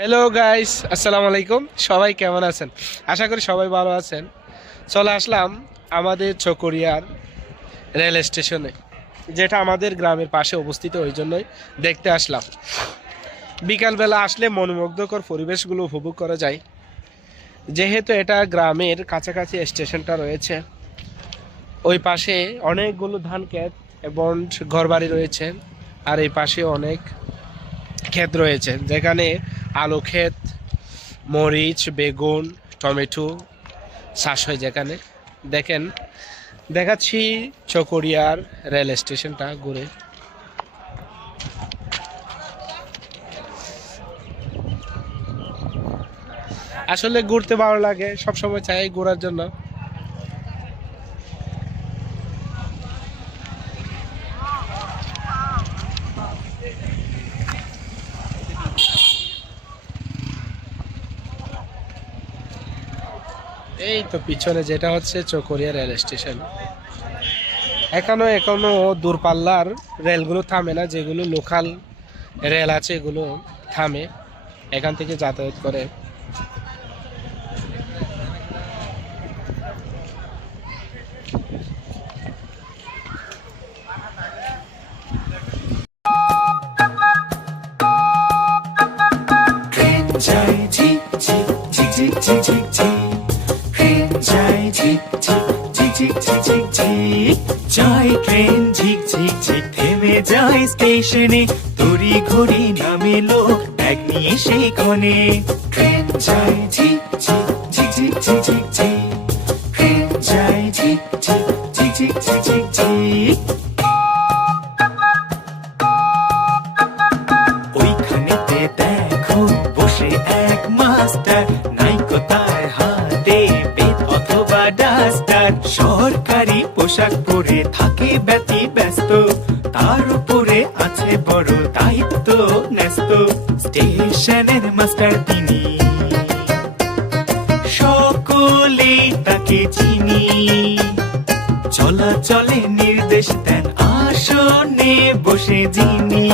Hello guys, আসসালামু আলাইকুম। সবাই কেমন আছেন? আশা করি সবাই ভালো আছেন। চলে আসলাম আমাদের চকরিয়ার রেল স্টেশনে, যেটা আমাদের গ্রামের পাশে অবস্থিত, ওই জন্যই দেখতে আসলাম। বিকালবেলা আসলে মনোমুগ্ধকর পরিবেশগুলো উপভোগ করা যায়, যেহেতু এটা গ্রামের কাছাকাছি স্টেশনটা রয়েছে। ওই পাশে অনেকগুলো ধান ক্ষেত এবং ঘরবাড়ি রয়েছে, আর এই পাশে অনেক ক্ষেত রয়েছে, যেখানে আলু ক্ষেত, মরিচ, বেগুন, টমেটো চাষ হয়। যেখানে দেখেন, দেখাচ্ছি চকরিয়ার রেল স্টেশনটা ঘুরে। আসলে ঘুরতে ভালো লাগে, সবসময় চাই ঘোরার জন্য। এই তো পিছনে যেটা হচ্ছে চকরিয়া রেল স্টেশন। এখনো দূরপাল্লার রেলগুলো থামে না, যেগুলো লোকাল রেল আছে এগুলো থামে, এখান থেকে যাতায়াত করে। ট্রেন যায় ঝিক ঝিক ঝিক ঝিক ঝিক ঝিক ঝিক ট্রেন যায় ঝিক ঝিক ঝিক ঝিক ঝিক ঝিক ঝিক যায় ট্রেন ঝিক ঝিক ঝিক থেমে যায় স্টেশনে তড়ি ঘড়ি নামে লোক ব্যাগ নিয়ে সেই ক্ষণে ট্রেন যায় ঝিক ঝিক ঝিক ঝিক ঝিক ঝিক ঝিক ট্রেন যায় ঝিক ঝিক ঝিক ঝিক ঝিক ঝিক ঝিক ওইখানেতে দেখো বসে এক মাস্টার, নাইকো তার হাতে পেন অথবা ডাস্টার। সরকারি পোশাক পরে থাকে ব্যস্ত, তার উপরে আছে বড় দায়িত্ব ন্যস্ত। স্টেশনের মাস্টার তিনি, সকলেই তাকে চিনি। চলাচলে নির্দেশ দেন আসনে বসে যিনি।